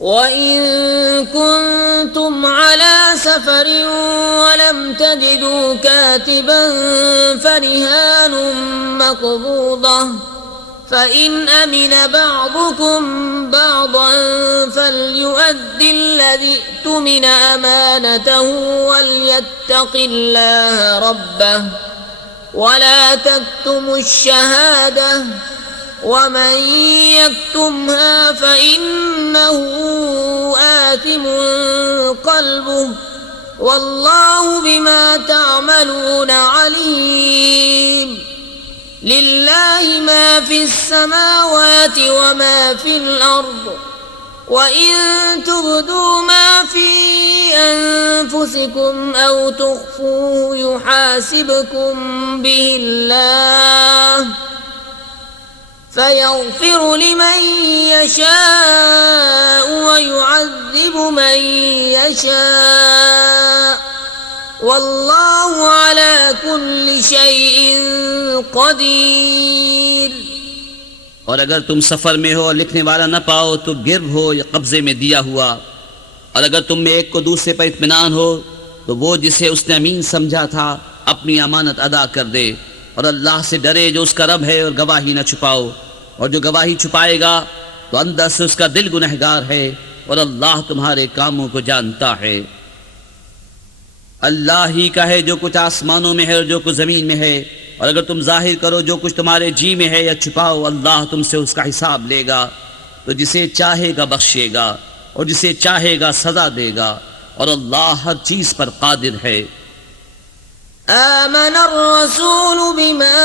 وإن كنتم على سفر ولم تجدوا كاتبا فرهان مقبوضة فإن أمن بعضكم بعضا فليؤد الذي اؤتمن أمانته وليتق الله ربه ولا تكتموا الشهادة ومن يكتمها فإنه آثم قلبه والله بما تعملون عليم. لله ما في السماوات وما في الأرض وإن تبدوا ما في أنفسكم أو تخفوه يحاسبكم به الله فيغفر لمن يشاء ويعذب من يشاء والله على كل شيء قدير. और अगर तुम सफर में हो और लिखने वाला न पाओ तो गिर्भ हो या कब्जे में दिया हुआ, और अगर तुम में एक को दूसरे पर इत्मीनान हो तो वो जिसे उसने अमीन समझा था अपनी अमानत अदा कर दे, और अल्लाह से डरे जो उसका रब है, और गवाही न छुपाओ, और जो गवाही छुपाएगा तो अंदर से उसका दिल गुनहगार है, और अल्लाह तुम्हारे कामों को जानता है। अल्लाह ही का है जो कुछ आसमानों में है और जो कुछ ज़मीन में है, और अगर तुम जाहिर करो जो कुछ तुम्हारे जी में है या छुपाओ, अल्लाह तुमसे उसका हिसाब लेगा। तो जिसे चाहेगा बख्शेगा और जिसे चाहेगा सजा देगा, और अल्लाह हर चीज पर कादिर है। آمن الرسول بما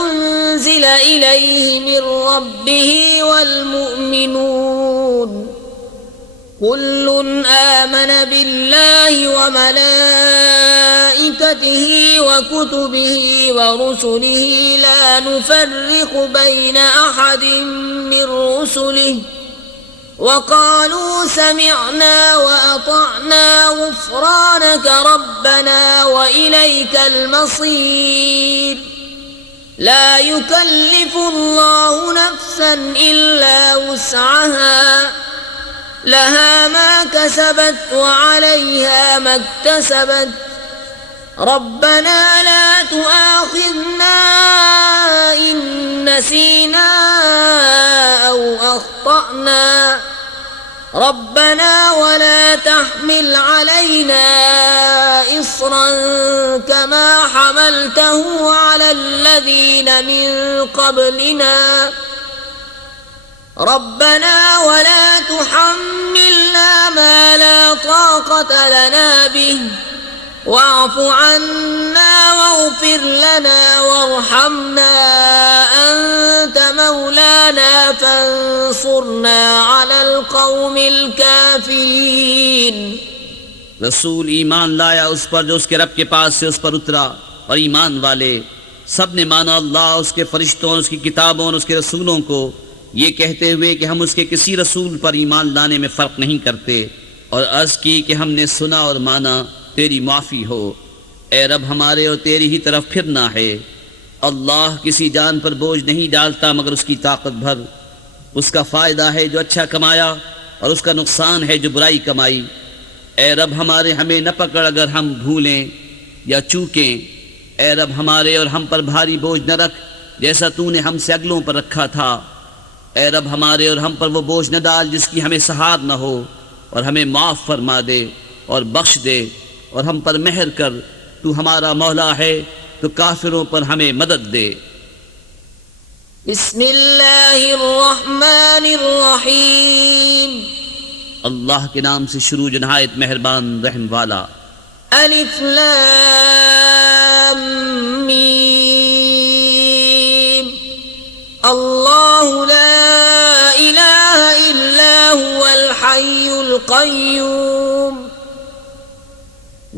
أنزل إليه من ربه والمؤمنون كل آمن بالله وملائكته وكتبه ورسله لا نفرق بين أحد من رسله وقالوا سمعنا وأطعنا غفرانك ربنا وإليك المصير. لا يكلف الله نفسا إلا وسعها لها ما كسبت وعليها ما اكتسبت ربنا لا تؤاخذنا إن نسينا أو أخطأنا ربنا ولا تحمل علينا إصرا كما حملته على الذين من قبلنا ربنا ولا تحملنا ما لا طاقة لنا به واعف عنا واغفر لنا وارحمنا أنت مولانا فانصرنا على القوم الكافرين. रसूल ईमान लाया उस पर जो उसके रब के पास से उस पर उतरा, और ईमान वाले सब ने माना अल्लाह, उसके फरिश्तों, उसकी किताबों और उसके रसूलों को, ये कहते हुए कि हम उसके किसी रसूल पर ईमान लाने में फ़र्क नहीं करते, और अर्ज़ की कि हमने सुना और माना, तेरी माफ़ी हो ए रब हमारे, और तेरी ही तरफ फिरना है। अल्लाह किसी जान पर बोझ नहीं डालता मगर उसकी ताकत भर। उसका फ़ायदा है जो अच्छा कमाया, और उसका नुकसान है जो बुराई कमाई। ए रब हमारे हमें न पकड़ अगर हम भूलें या चूकें। ए रब हमारे और हम पर भारी बोझ न रख जैसा तूने हमसे अगलों पर रखा था। ए रब हमारे और हम पर वो बोझ न डाल जिसकी हमें सहार न हो, और हमें माफ़ फरमा दे और बख्श दे, और हम पर मेहर कर। तू हमारा मौला है तो काफिरों पर हमें मदद दे। बिस्मिल्लाहिर्रहमानिर्रहीम। अल्लाह के नाम से शुरू जो नहायत मेहरबान रहम वाला। अलिफ लाम मीम। अल्लाहु ला इलाहा इल्ला हुवल हय्युल क़य्यूम।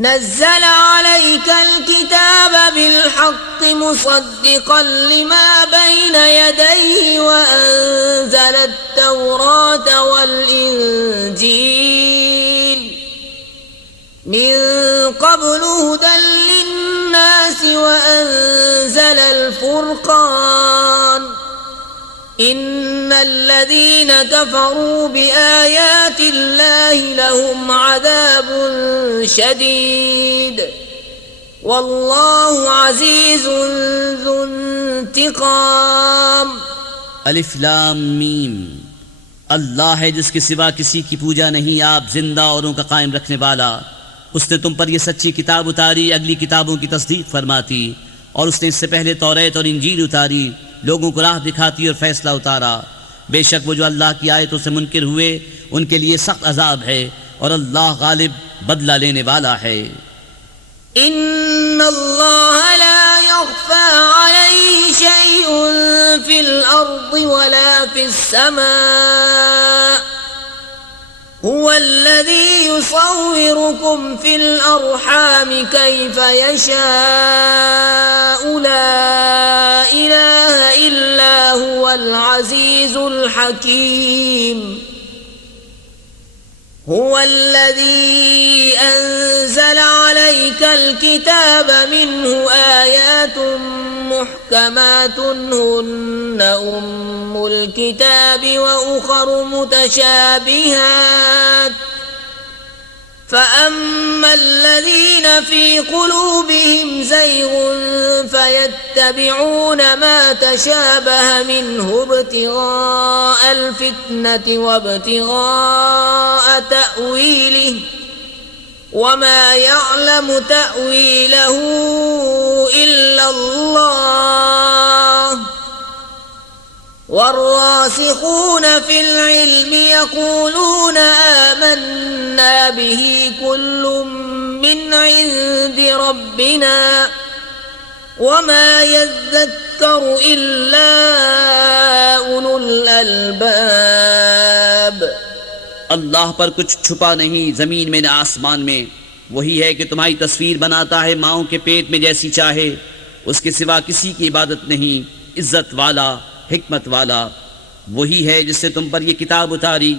नज़्ज़ल अलैकल किताब बिलहक़्क़ मुसद्दिक़न लिमा बैन यदैहि व अंज़लत तौरात वल इंजील मिन क़ब्लु हुदल लिन्नासि व अंज़लल फ़ुरक़ान। इन्न الذين كفروا بآيات الله لهم عذاب شديد والله عزيز ذو انتقام। अलिफ लाम मीम। अल्लाह है जिसके सिवा किसी की पूजा नहीं, आप जिंदा औरों का कायम रखने वाला। उसने तुम पर यह सच्ची किताब उतारी, अगली किताबों की तस्दीक फरमाती, और उसने इससे पहले तौरेत और इंजील उतारी, लोगों को राह दिखाती और फैसला उतारा। बेशक वो जो अल्लाह की आयतों से मुनकिर हुए उनके लिए सख्त अजाब है, और अल्लाह गालिब बदला लेने वाला है। इन्नल्लाह ला यख्फा अलैहि शैउन फिल अर्दि वला फिस समा हुवल्लज़ी युसव्विरुकुम फिल अर्हाम कैफ यशाअ ला इलाहा इल्ला हुवल अज़ीज़ुल हकीम। हुवल्लज़ी अंज़ल अलैकल किताब मिन्हु आयातुम मुहकमातुन हुन्ना उम्मुल किताबि व उखरु मुतशाबिहात فأما الذين في قلوبهم زيغ فيتبعون ما تشابه منه ابتغاء الفتنة وابتغاء تأويله وما يعلم تأويله إلا الله والراسخون في العلم يقولون آمنا به كل من عند ربنا وما يذكر إلا أولو الألباب। अल्लाह पर कुछ छुपा नहीं, जमीन में न आसमान में। वही है कि तुम्हारी तस्वीर बनाता है माओं के पेट में जैसी चाहे, उसके सिवा किसी की इबादत नहीं, इज्जत वाला हिकमत वाला। वही है जिससे तुम पर यह किताब उतारी,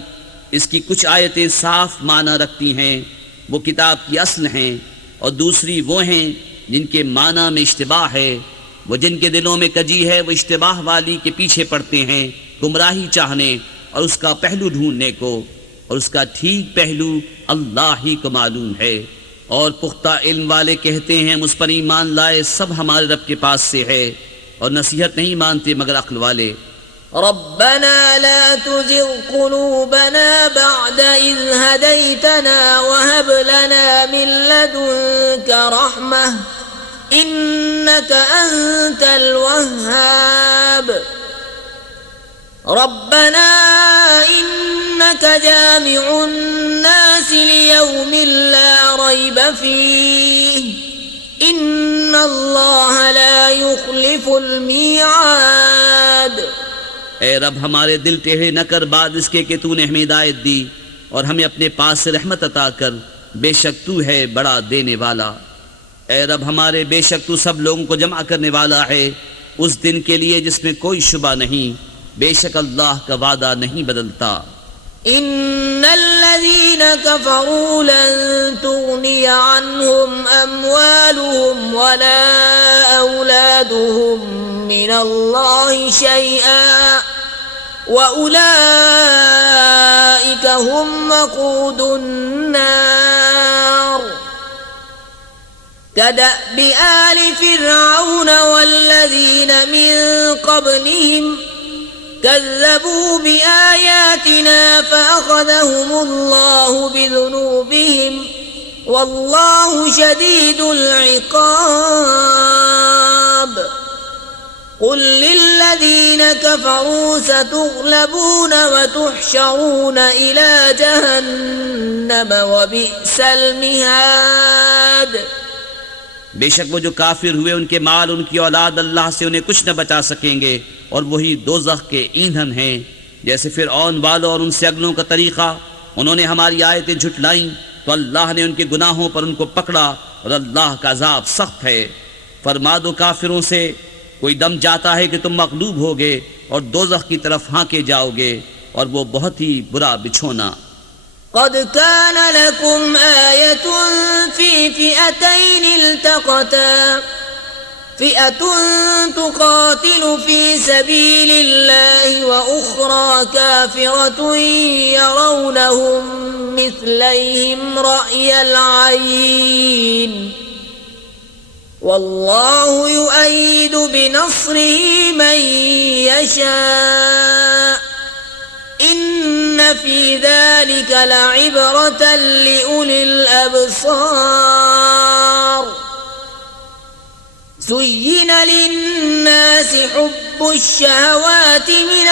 इसकी कुछ आयतें साफ माना रखती हैं, वो किताब की असल हैं, और दूसरी वो हैं जिनके माना में इश्तिबाह है। वो जिनके दिलों में कजी है वो इश्तिबाह वाली के पीछे पड़ते हैं, गुमराही चाहने और उसका पहलू ढूंढने को, और उसका ठीक पहलू अल्लाह ही को मालूम है। और पुख्ता इल्म वाले कहते हैं मुझ पर ईमान लाए सब हमारे रब के पास से है, और नसीहत नहीं मानते मगर अक्ल वाले। रब्बना ला तुज़िग़ क़ुलूबना बअद इज़ हदैतना वहब लना मिन लदुनका रहमह इन्नका अंतल वह्हाब। रब्बना इन्नका जामिउन नास लियौमिन ला रैब फीह इन्नल्लाह ला युख़्लिफ़ुल मीआद। ए रब हमारे दिल टेढ़े न कर बाद इसके कि तूने हमें हिदायत दी, और हमें अपने पास से रहमत अता कर, बेशक तू है बड़ा देने वाला। ए रब हमारे, बेशक तू सब लोगों को जमा करने वाला है उस दिन के लिए जिसमें कोई शुबा नहीं, बेशक अल्लाह का वादा नहीं बदलता। इन्नल्लज़ीना कफ़रू लन तुग़निया अन्हुम अम्वालुहुम वला औलादुहुम मिनल्लाहि शैअन व उलाइका हुम वक़ूदुन नार। कदअबि आलि फ़िरऔन वल्लज़ीन मिन क़ब्लिहिम कज़्ज़बू बिआयातिना फ़अख़ज़हुमुल्लाहु बिज़ुनूबिहिम वल्लाहु शदीदुल इक़ाब। क़ुल लिल्लज़ीन कफ़रू सतुग़लबून वतुहशरून इला जहन्नम वबिअसल मिहाद। बेशक वो जो काफिर हुए उनके माल उनकी औलाद अल्लाह से उन्हें कुछ न बचा सकेंगे, और वही दोज़ख के ईंधन हैं। जैसे फिरऔन वालों और उनसे अगलों का तरीक़ा, उन्होंने हमारी आयतें झुटलाईं तो अल्लाह ने उनके गुनाहों पर उनको पकड़ा, और अल्लाह का अज़ाब सख्त है। फरमा दो काफिरों से, कोई दम जाता है कि तुम मग़लूब होगे और दोज़ख की तरफ हाँके जाओगे, और वो बहुत ही बुरा बिछोना। क़द कान लकुम आयतुन फ़ी फ़िअतैन इल्तक़ता فئة تقاتل في سبيل الله وأخرى كافرة يرونهم مثليهم رأي العين والله يؤيد بنصره من يشاء إن في ذلك لعبرة لأولي الأبصار زين للناس حب الشهوات من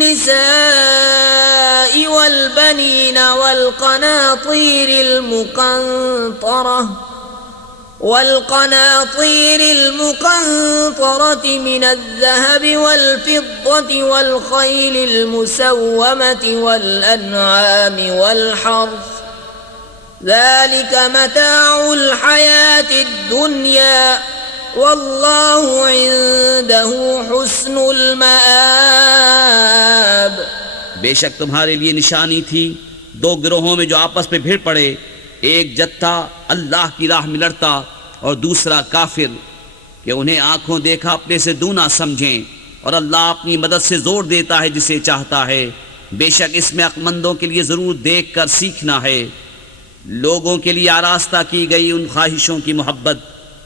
النساء والبنين والقناطير المقنطرة من الذهب والفضة والخيل المسومة والأنعام والحرث ذلك متاع الحياة الدنيا والله عنده حسن المآب. बेशक तुम्हारे लिए निशानी थी दो गिरोहों में जो आपस में भिड़ पड़े, एक जत्था अल्लाह की राह में लड़ता और दूसरा काफिर, कि उन्हें आंखों देखा अपने से दूना समझें, और अल्लाह अपनी मदद से जोर देता है जिसे चाहता है। बेशक इसमें अक्लमंदों के लिए जरूर देख कर सीखना है। लोगों के लिए आरास्ता की गई उन ख्वाहिशों की मोहब्बत,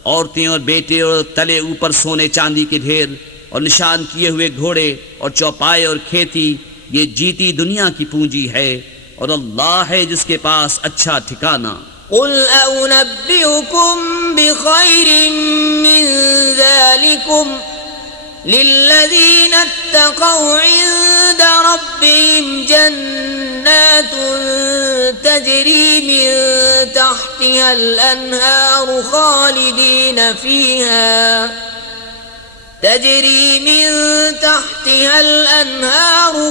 औरतें और बेटे और तले ऊपर सोने चांदी के ढेर और निशान किए हुए घोड़े और चौपाए और खेती, ये जीती दुनिया की पूंजी है और अल्लाह है जिसके पास अच्छा ठिकाना। قل أنبئكم بخير من ذلكم للذين اتقوا عند ربهم جنات تجري من تحتها الأنهار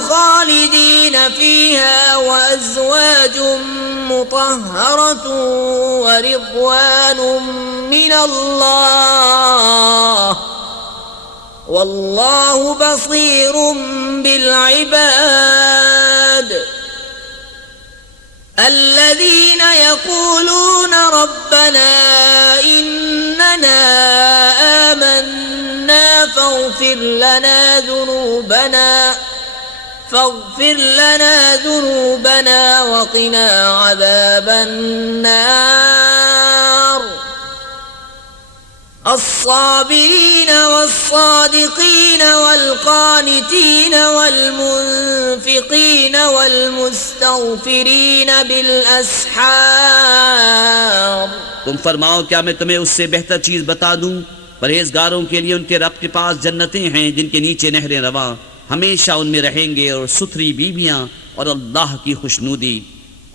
خالدين فيها وأزواج مطهرة ورضوان من الله والله بصير بالعباد. الذين يقولون ربنا إننا آمنا فاغفر لنا ذنوبنا وقنا عذاب النار. الصابرين والصادقين والقانتين والمنفقين والمستغفرين بالأسحار. तुम फरमाओ क्या मैं तुम्हें उससे बेहतर चीज बता दूं? परहेजगारों के लिए उनके रब के पास जन्नतें हैं जिनके नीचे नहरें रवा, हमेशा उनमें रहेंगे, और सुथरी बीवियां और अल्लाह की खुशनुदी।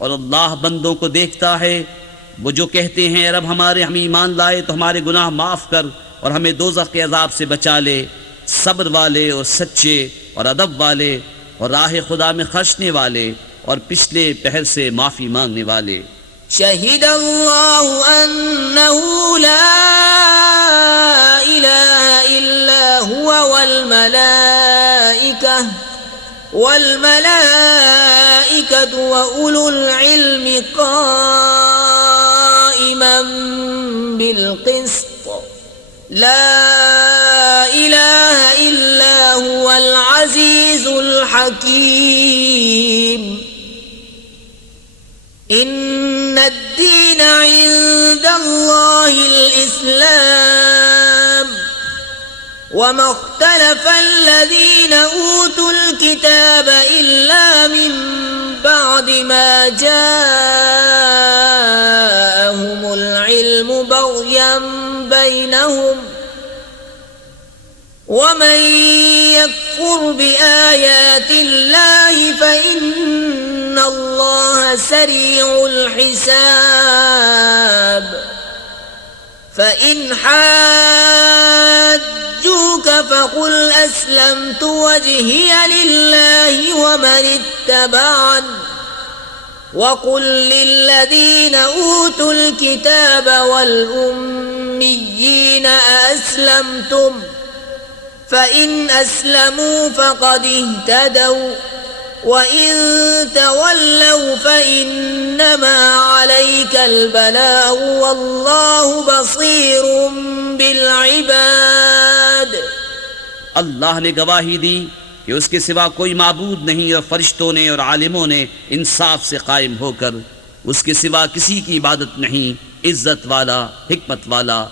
और अल्लाह बंदों को देखता है, वो जो कहते हैं रब हमारे, हम ईमान लाए तो हमारे गुनाह माफ कर और हमें दोज़ख के अजाब से बचा ले। सब्र वाले और सच्चे और अदब वाले और राह खुदा में खर्चने वाले और पिछले पहर से माफी मांगने वाले। शहीद अल्लाहु अन्नहु ला इलाहा इल्ला हुवा वल मलाइकतु व उलुल इल्मि क़ाइमन बिल क़िस्त ला इलाहा इल्ला हुवल अज़ीज़ुल हकीम. إن الدين عند الله الإسلام وما اختلف الذين أوتوا الكتاب إلا من بعد ما جاءهم العلم بغيا بينهم ومن يكفر بآيات الله فإن الله سريع الحساب. فإن حاجوك فقل أسلمت وجهي لله ومن اتبعني وقل للذين أوتوا الكتاب والأميين أأسلمتم فإن أسلموا فقد اهتدوا وإن تولوا فإنما عليك البلاغ والله بصير بالعباد। अल्लाह ने गवाही दी कि उसके सिवा कोई माबूद नहीं और फरिश्तों ने और आलिमों ने इंसाफ से कायम होकर उसके सिवा किसी की इबादत नहीं, इज्जत वाला हिकमत वाला।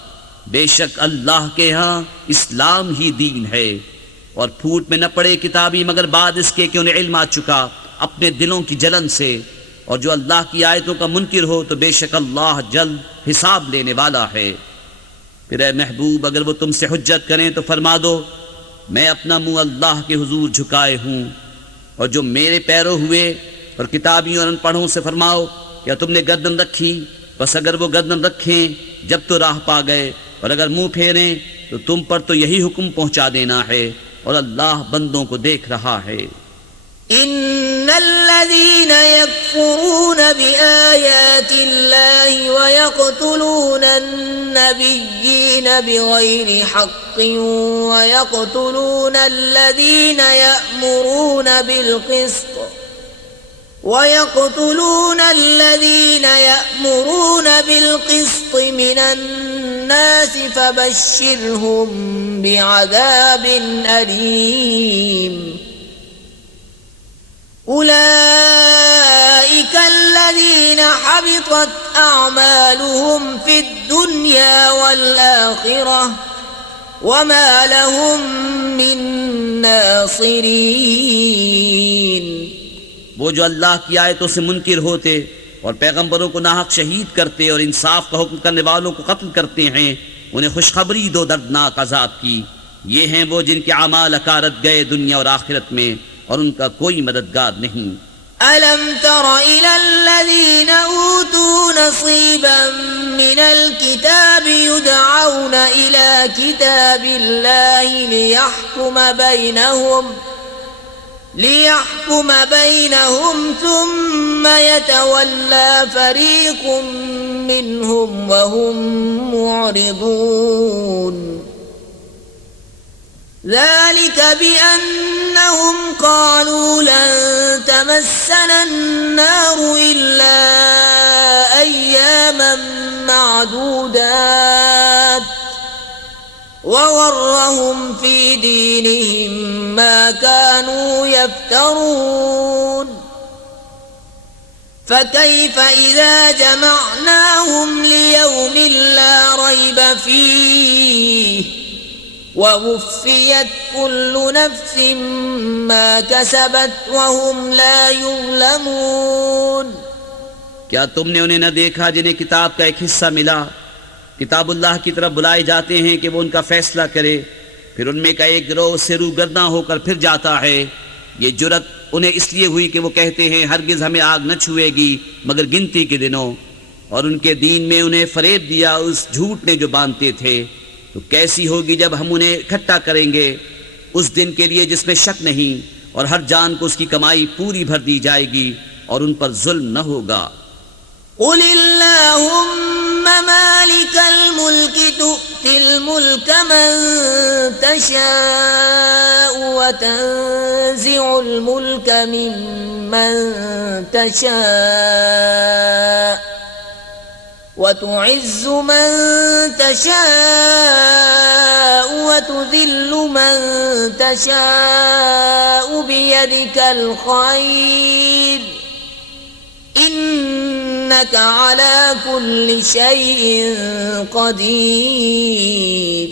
बेशक अल्लाह के यहाँ इस्लाम ही दीन है। और फूट में न पड़े किताबी मगर बाद इसके कि उन्हें इल्म आ चुका अपने दिलों की जलन से। और जो अल्लाह की आयतों का मुनकिर हो तो बेशक अल्लाह जल्द हिसाब लेने वाला है। फिर ए महबूब, अगर वो तुमसे हुज्जत करें तो फरमा दो मैं अपना मुंह अल्लाह के हुजूर झुकाए हूँ। और जो मेरे पैरों हुए और किताबियों और अनपढ़ों से फरमाओ क्या तुमने गर्दन रखी, बस अगर वो गर्दन रखें जब तो राह पा गए, और अगर मुंह फेरें तो तुम पर तो यही हुक्म पहुंचा देना है, और अल्लाह बंदों को देख रहा है। इन्नल्लज़ीन यकफुरून बिआयातिल्लाहि व यक़्तुलून अन्नबिय्यीन बिग़ैरि हक़्क़िन व यक़्तुलून अल्लज़ीन यअमुरून बिल्क़िस्ति मिनन्नास फबश्शिरहुम बिअज़ाबिन अलीम। उलाइका अल्लज़ीना हबितत अअमालुहुम फिद्दुन्या वल आखिरह वमा लहुम मिन नासिरीन। वो जो अल्लाह की आयतों से मुनकिर होते और पैगंबरों को नाहक शहीद करते और इंसाफ का हुक्म करने वालों को कत्ल करते हैं, उन्हें खुशखबरी दो दर्दनाक अजाब की। ये हैं वो जिनके अमाल अकारत गए दुनिया और आखिरत में, और उनका कोई मददगार नहीं। अलम तरा इलल्लज़ीना ऊतू नसीबन मिनल किताबि युदअऊना इला किताबिल्लाहि लियहकुम बैनहुम थुम्मा यतवल्ला फरीकुम मिनहुम वहुम मुअरिदून। ذلك بأنهم قالوا لن تمسنا النار إلا أياما معدودات وغرهم في دينهم ما كانوا يفترون فكيف إذا جمعناهم ليوم لا ريب فيه ووفيت كل نفس ما كسبت وهم لا يظلمون। क्या तुमने उन्हें न देखा जिन्हें किताब का एक हिस्सा मिला, किताबुल्लाह की तरफ बुलाए जाते हैं कि वो उनका फैसला करे, फिर उनमें का एक गिरोह से रूगर्दा होकर फिर जाता है। ये जुरत उन्हें इसलिए हुई कि वो कहते हैं हरगिज हमें आग न छुएगी मगर गिनती के दिनों, और उनके दीन में उन्हें फरेब दिया उस झूठ ने जो बांधते थे। तो कैसी होगी जब हम उन्हें इकट्ठा करेंगे उस दिन के लिए जिसमें शक नहीं, और हर जान को उसकी कमाई पूरी भर दी जाएगी और उन पर जुल्म न होगा। कुलिल्लाहुम्मा मालिकल मुल्कि तु'तिल मुल्का मन तशाअ व तंज़िउल मुल्का मिम्मन तशाअ وتعز من تشاء وتذل من تشاء بيدك الخير إنك على كل شيء قدير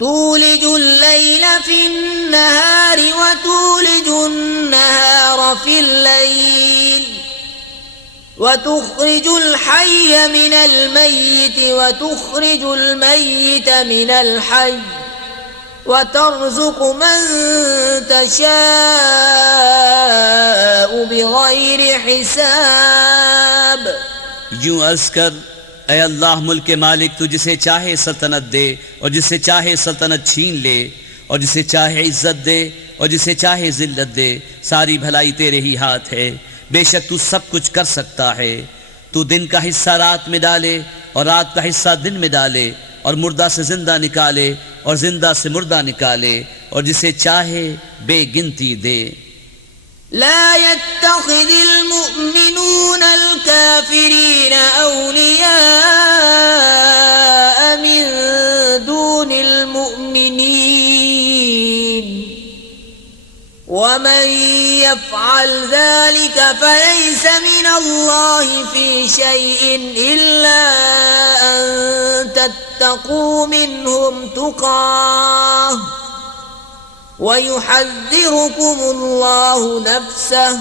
تولج الليل في النهار وتولج النهار في الليل وتخرج الحي من الميت وتخرج الميت من الحي وترزق من تشاء بغير حساب। यूं अर्ज कर, ऐ अल्लाह मुल्क के मालिक, तू जिसे चाहे सल्तनत दे और जिसे चाहे सल्तनत छीन ले, और जिसे चाहे इज्जत दे और जिसे चाहे जिल्लत दे, सारी भलाई तेरे ही हाथ है। बेशक तू सब कुछ कर सकता है। तू दिन का हिस्सा रात में डाले और रात का हिस्सा दिन में डाले, और मुर्दा से जिंदा निकाले और जिंदा से मुर्दा निकाले, और जिसे चाहे बेगिनती दे। لا يتخذ المؤمنون الكافرين أولياء من دون المؤمنين ومن يفعل ذلك فليس من الله في شيء إلا أن تتقوا منهم تقاه ويحذركم الله نفسه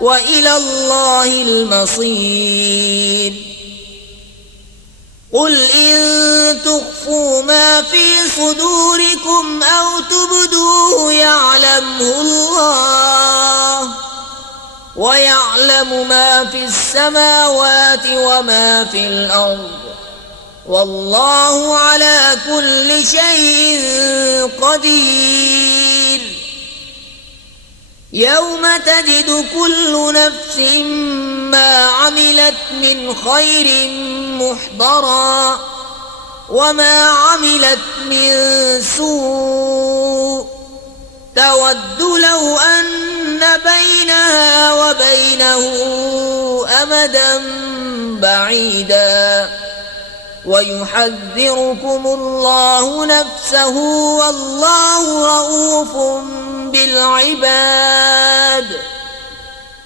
وإلى الله المصير قل إن تخفوا ما في صدوركم أو تبدوه يعلمه الله ويعلم ما في السماوات وما في الأرض والله على كل شيء قدير يوم تجد كل نفس ما عملت من خير محضرا وما عملت من سوء تود لو أن بينها وبينه أمدا بعيدا ويحذركم الله نفسه والله رؤوف بالعباد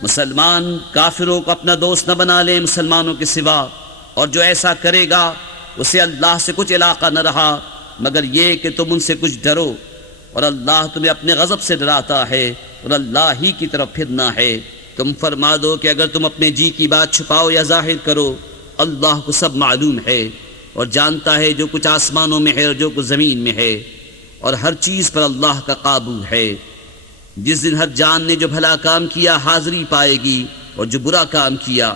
मुसलमान काफिरों को अपना दोस्त न बना ले मुसलमानों के सिवा, और जो ऐसा करेगा उसे अल्लाह से कुछ इलाका न रहा मगर ये कि तुम उनसे कुछ डरो, और अल्लाह तुम्हें अपने गजब से डराता है और अल्लाह ही की तरफ फिरना है। तुम फरमा दो कि अगर तुम अपने जी की बात छुपाओ या जाहिर करो, अल्लाह को सब मालूम है और जानता है जो कुछ आसमानों में है और जो कुछ ज़मीन में है, और हर चीज़ पर अल्लाह का काबू है। जिस दिन हर जान ने जो भला काम किया हाजिरी पाएगी और जो बुरा काम किया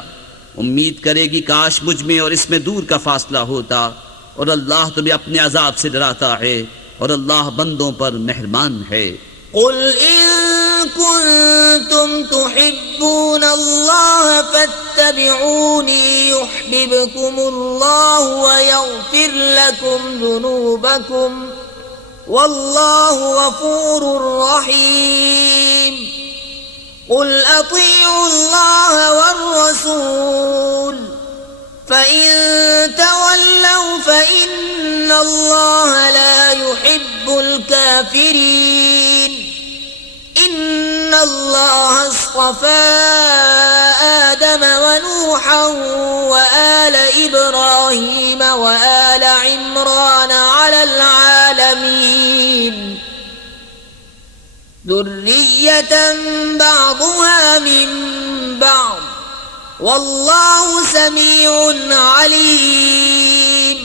उम्मीद करेगी काश मुझ में और इसमें दूर का फासला होता, और अल्लाह तुम्हें अपने अजाब से डराता है और अल्लाह बंदों पर मेहरबान है। قل إن كنتم تحبون الله فاتبعوني يحببكم الله ويغفر لكم ذنوبكم والله غفور رحيم قل أطيعوا الله والرسول فإن تولوا فإن الله لا يحب الكافرين إن الله اصطفى آدم ونوحا وآل إبراهيم وآل عمران على العالمين ذرية بعضها من بعض والله سمیع علیم۔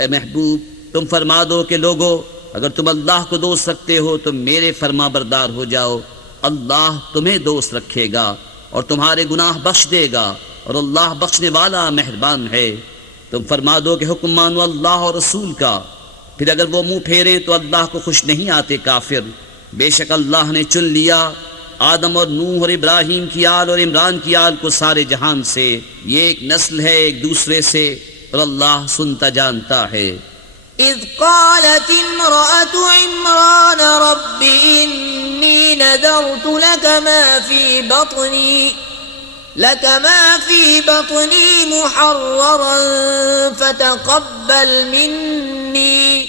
ए महबूब, तुम फरमा दो कि लोगो, अगर तुम अल्लाह को दोस्त रखते हो तो मेरे फरमा बरदार हो जाओ, अल्लाह तुम्हें दोस्त रखेगा और तुम्हारे गुनाह बख्श देगा और अल्लाह बख्शने वाला मेहरबान है। तुम फरमा दो कि हुक्म मानो अल्लाह और रसूल का, फिर अगर वो मुंह फेरें तो अल्लाह को खुश नहीं आते काफिर। बेशक अल्लाह ने चुन लिया आदम और नूह और इब्राहिम की आल और इमरान की आल को सारे जहान से। ये एक नस्ल है एक दूसरे से और अल्लाह सुनता जानता है। إذ قالت امرأة عمران رب إني نذرت لك ما في بطني محررا فتقبل مني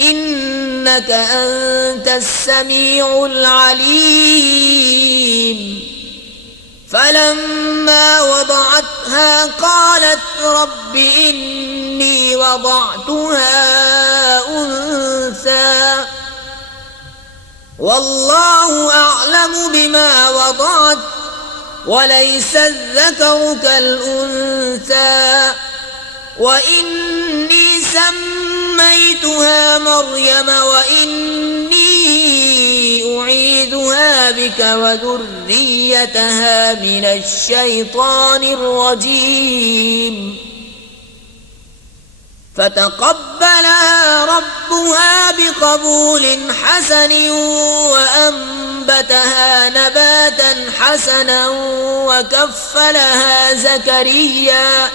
إنك أنت السميع العليم فلما وضعتها قالت رب إني وضعتها أنثى والله أعلم بما وضعت وليس الذكر كالأنثى وإني سميتها مريم وإني أعيذها بك وذريتها من الشيطان الرجيم فتقبلها ربها بقبول حسن وأنبتها نباتا حسنا وكفلها زكريا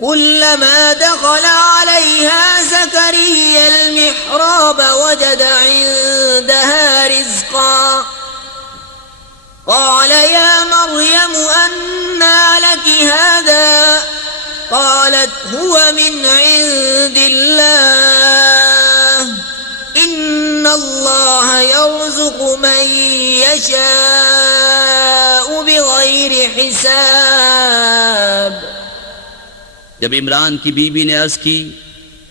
كلما دخل عليها زكريا المحراب وجد عندها رزقا قال يا مريم أنى لك هذا قالت هو من عند الله إن الله يرزق من يشاء بغير حساب. जब इमरान की बीवी ने अर्ज की,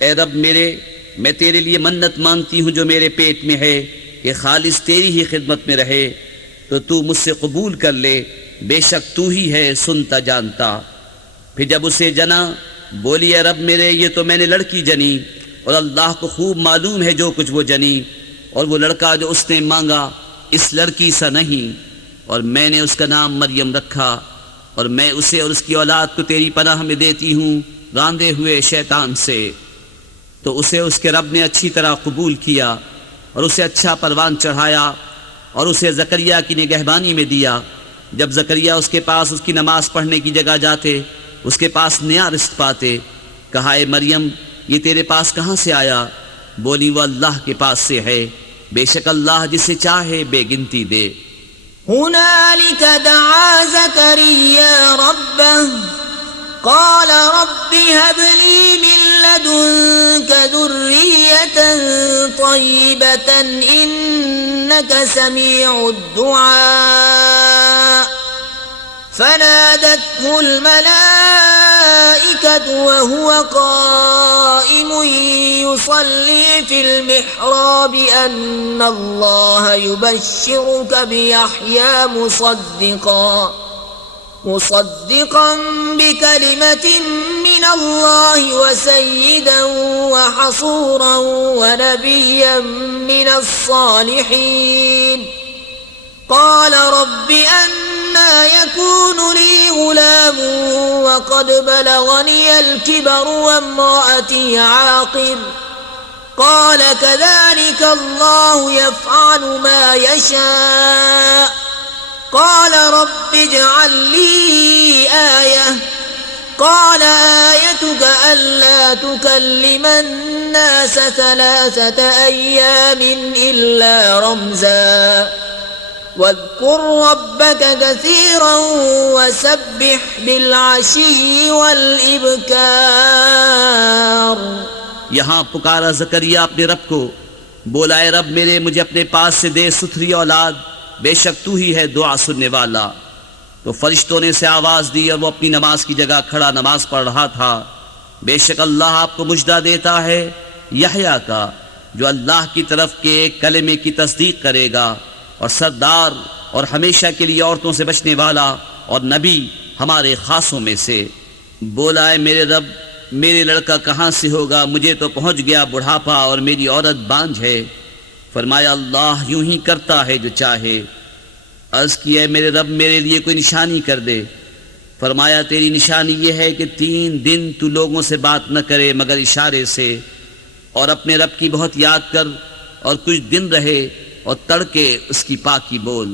ए रब मेरे, मैं तेरे लिए मन्नत मांगती हूँ जो मेरे पेट में है कि खालिस तेरी ही खिदमत में रहे, तो तू मुझसे कबूल कर ले, बेशक तू ही है सुनता जानता। फिर जब उसे जना, बोली ए रब मेरे, ये तो मैंने लड़की जनी और अल्लाह को खूब मालूम है जो कुछ वो जनी, और वो लड़का जो उसने मांगा इस लड़की सा नहीं, और मैंने उसका नाम मरियम रखा, और मैं उसे और उसकी औलाद को तेरी पनाह में देती हूँ रांधे हुए शैतान से। तो उसे उसके रब ने अच्छी तरह कबूल किया और उसे अच्छा परवान चढ़ाया और उसे ज़करिया की निगहबानी में दिया। जब ज़करिया उसके पास उसकी नमाज पढ़ने की जगह जाते, उसके पास नया रिश्त पाते, कहा ए मरियम, ये तेरे पास कहाँ से आया? बोली वह अल्लाह के पास से है, बेशक अल्लाह जिसे चाहे बेगिनती दे। هنالك دعا زكريا ربه قال رب هب لي من لدنك ذرية طيبة إنك سميع الدعاء. فنادته الملائكة وهو قائم يصلي في المحراب أن الله يبشرك بيحيى مصدقا بكلمة من الله وسيدا وحصورا ونبيا من الصالحين. قال رب أنى يكون لي غلام وقد بلغني الكبر وامرأتي عاقر. قال كذلك الله يفعل ما يشاء. قال رب اجعل لي آية. قال آيتك ألا تكلم الناس 3 أيام إلا رمزا واذكر ربك كثيرا وسبح بالعشي والإبكار. यहाँ पुकारा ज़करिया अपने रब को, बोला ए रब मेरे, मुझे अपने पास से दे सुथरी औलाद, बेशक तू ही है दुआ सुनने वाला। तो फरिश्तों ने से आवाज दी और वो अपनी नमाज की जगह खड़ा नमाज पढ़ रहा था। बेशक अल्लाह आपको मुजदा देता है यहया का, जो अल्लाह की तरफ के कलमे की तस्दीक करेगा, और सरदार और हमेशा के लिए औरतों से बचने वाला और नबी हमारे खासों में से। बोला है मेरे रब, मेरे लड़का कहाँ से होगा? मुझे तो पहुँच गया बुढ़ापा और मेरी औरत बांझ है। फरमाया अल्लाह यूं ही करता है जो चाहे। अर्ज किया मेरे रब, मेरे लिए कोई निशानी कर दे। फरमाया तेरी निशानी ये है कि 3 दिन तू लोगों से बात न करे मगर इशारे से, और अपने रब की बहुत याद कर और कुछ दिन रहे और तड़के उसकी पाकी बोल।